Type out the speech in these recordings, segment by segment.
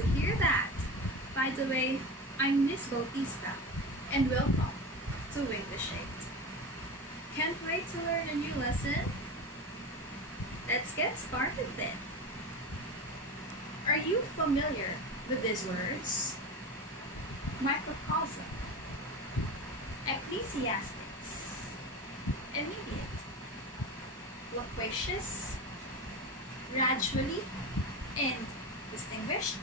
to hear that. By the way, I'm Miss Bautista, and welcome to English 8. Can't wait to learn a new lesson? Let's get started then. Are you familiar with these words? Microcosm, ecclesiastics, immediate, loquacious, gradually, and distinguished.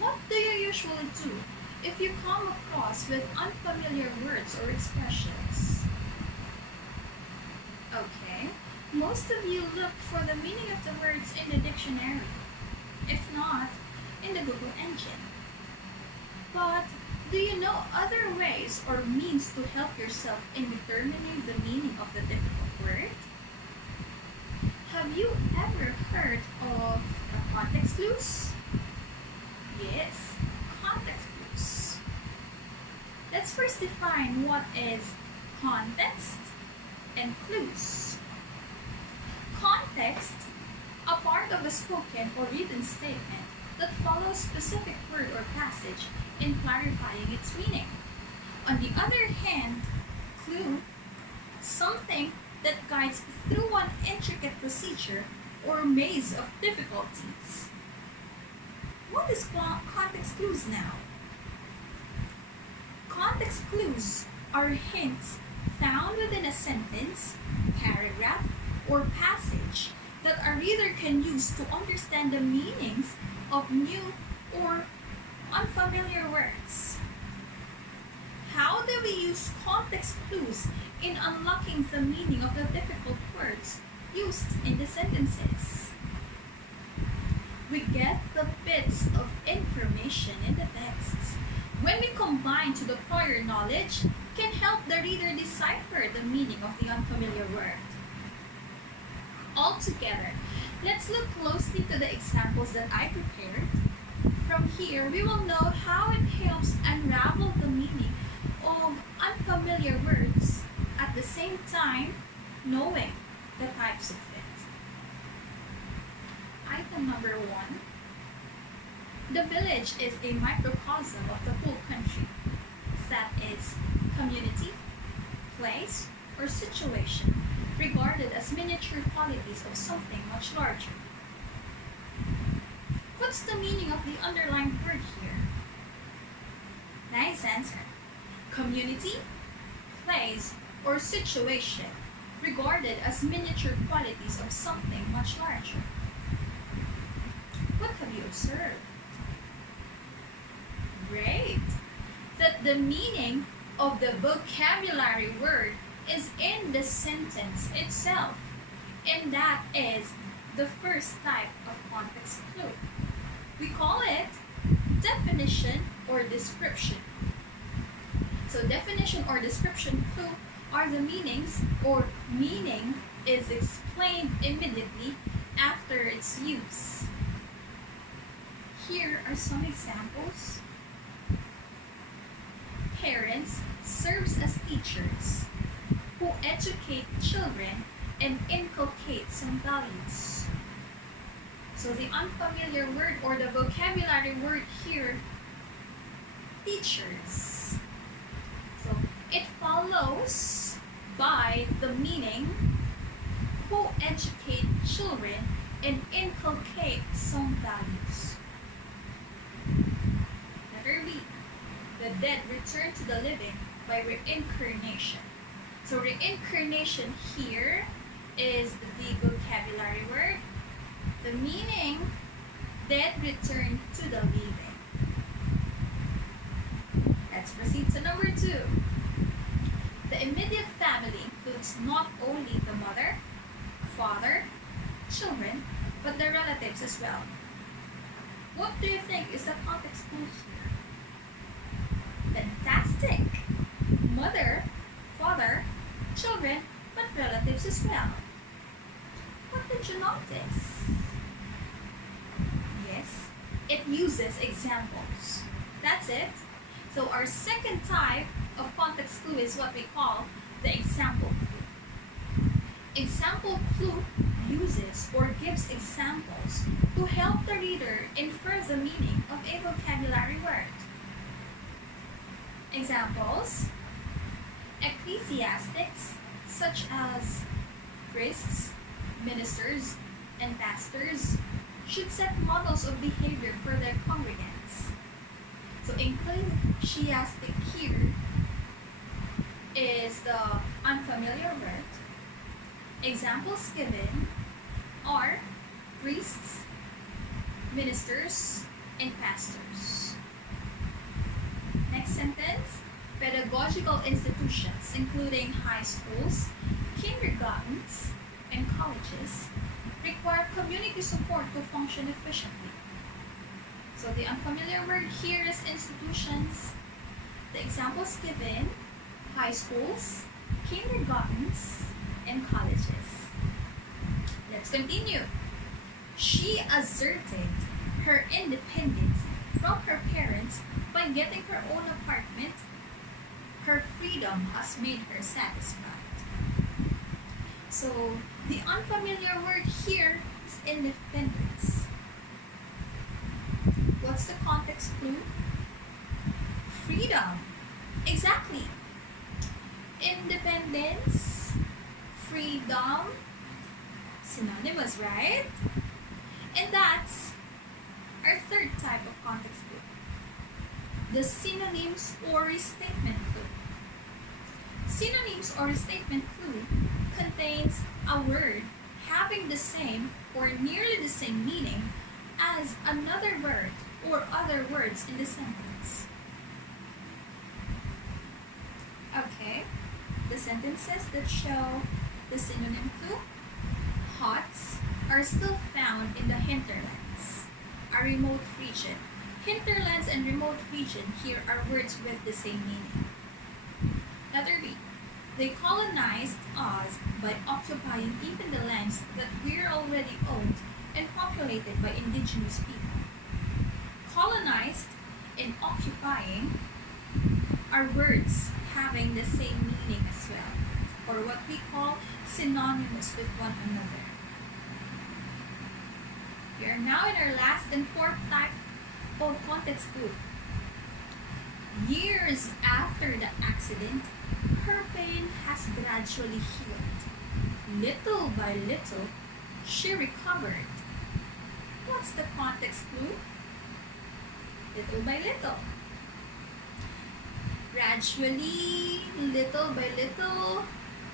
What do you usually do if you come across with unfamiliar words or expressions? Okay, most of you look for the meaning of the words in the dictionary, if not, in the Google engine. But do you know other ways or means to help yourself in determining the meaning of the difficult word? Have you ever heard of context clues? Yes, context clues. Let's first define what is context and clues. Context, a part of a spoken or written statement that follows specific word or passage in clarifying its meaning. On the other hand, clue, something that guides through an intricate procedure or maze of difficulties. What is context clues now? Context clues are hints found within a sentence, paragraph, or passage that a reader can use to understand the meanings of new or unfamiliar words. How do we use context clues in unlocking the meaning of the difficult words used in the sentences? We get the bits of information in the texts. When we combine to the prior knowledge, can help the reader decipher the meaning of the unfamiliar word. Altogether, let's look closely to the examples that I prepared. From here, we will note how it helps unravel the meaning of unfamiliar words, at the same time knowing the types of it. Item number 1. The village is a microcosm of the whole country. That is, community, place, or situation regarded as miniature qualities of something much larger. What's the meaning of the underlined word here? Nice answer. Community, place, or situation regarded as miniature qualities of something much larger. What have you observed? Great! That the meaning of the vocabulary word is in the sentence itself, and that is the first type of context clue. We call it definition or description. So definition or description clue are the meanings, or meaning is explained immediately after its use. Here are some examples. Parents serves as teachers who educate children and inculcate some values. So the unfamiliar word or the vocabulary word here, teachers. So it follows by the meaning who educate children and inculcate some values. Letter B. The dead return to the living by reincarnation. So reincarnation here is the vocabulary word. The meaning, dead return to the living. Let's proceed to number 2. The immediate family includes not only the mother, father, children, but the relatives as well. What do you think is the context clue here? Fantastic! Mother, father, children, but relatives as well. What did you notice? Yes, it uses examples. That's it. So our second type of context clue is what we call the example clue. Example clue uses or gives examples to help the reader infer the meaning of a vocabulary word. Examples: ecclesiastics, such as priests, ministers, and pastors, should set models of behavior for their congregants. So ecclesiastic here is the unfamiliar word. Examples given are priests, ministers, and pastors. Next sentence: pedagogical institutions, including high schools, kindergartens, and colleges, require community support to function efficiently. So the unfamiliar word here is institutions. The examples given: high schools, kindergartens, and colleges. Let's continue. She asserted her independence from her parents by getting her own apartment. Her freedom has made her satisfied. So the unfamiliar word here is independence. What's the context clue? Freedom. Exactly. Independence, freedom, synonymous, right? And that's our third type of context clue, the synonyms or restatement clue. Synonyms or restatement clue contains a word having the same or nearly the same meaning as another word or other words in the sentence. Okay, the sentences that show the synonym clue: Huts are still found in the hinterlands, a remote region. Hinterlands and remote region here are words with the same meaning. Letter B. They colonized us by occupying even the lands that we're already owned and populated by indigenous people. Colonized and occupying are words having the same meaning as well, or what we call synonymous with one another. We are now in our last and fourth type of context clue. Years after the accident, her pain has gradually healed. Little by little, she recovered. What's the context clue? Little by little. Gradually, little by little,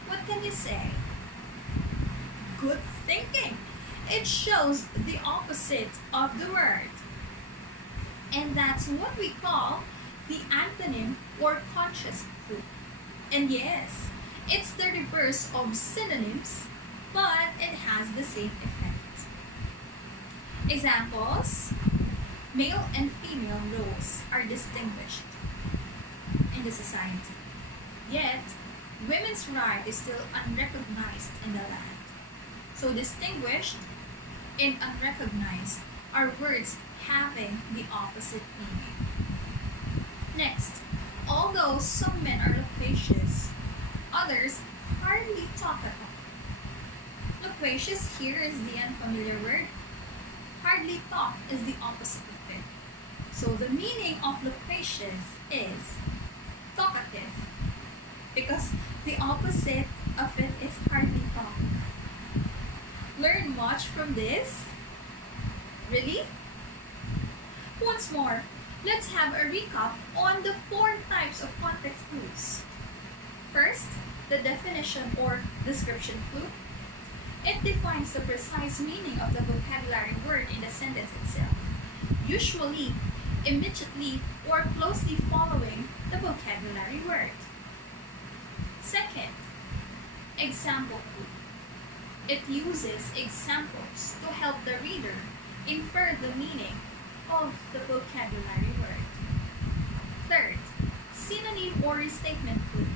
what can you say? Good thinking. It shows the opposite of the word. And that's what we call the antonym or conscious clue. And yes, it's the reverse of synonyms, but it has the same effect. Examples: male and female roles are distinguished in the society, yet women's right is still unrecognized in the land. So distinguished and unrecognized are words having the opposite meaning. Next, although some men are loquacious, others hardly talk at all. Loquacious here is the unfamiliar word. Hardly talk is the opposite of it. So the meaning of loquacious is talkative, because the opposite of it is hardly talk. Learn much from this? Really? Once more, let's have a recap on the 4 types of context clues. First, the definition or description clue. It defines the precise meaning of the vocabulary word in the sentence itself, usually immediately or closely following the vocabulary word. Second, example clue. It uses examples to help the reader infer the meaning of the vocabulary word. Third, synonym or restatement clue.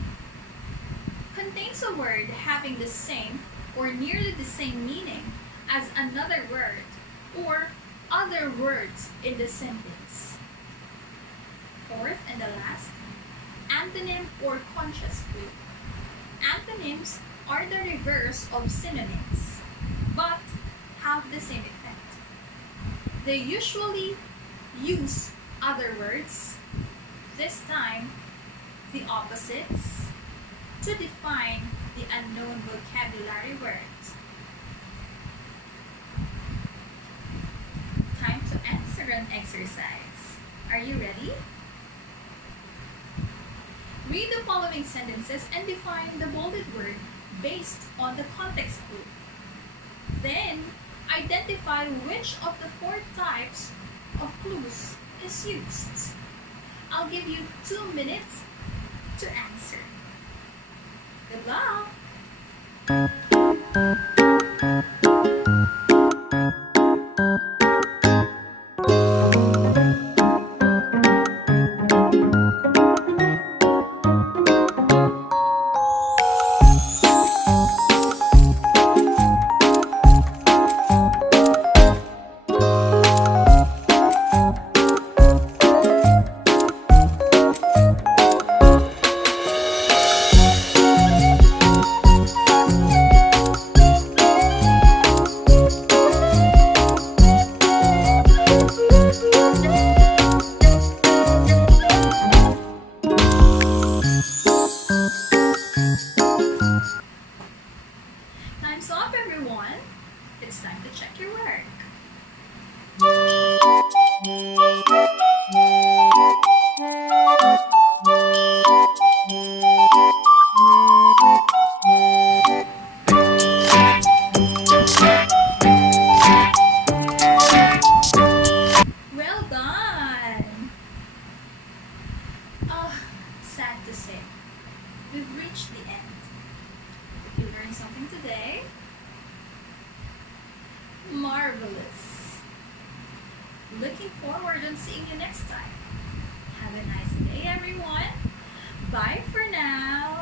Contains a word having the same or nearly the same meaning as another word or other words in the sentence. Fourth and the last, antonym or conscious clue. Antonyms are the reverse of synonyms, but have the same effect. They usually use other words, this time the opposites, to define the unknown vocabulary words. Time to answer an exercise. Are you ready? Read the following sentences and define the bolded word based on the context clue. Then, identify which of the 4 types of clues is used. I'll give you 2 minutes to answer. Good luck! Time's up, everyone. It's time to check your work. Well done! Oh, sad to say, we've reached the end. You learned something today? Marvelous! Looking forward to seeing you next time. Have a nice day, everyone. Bye for now.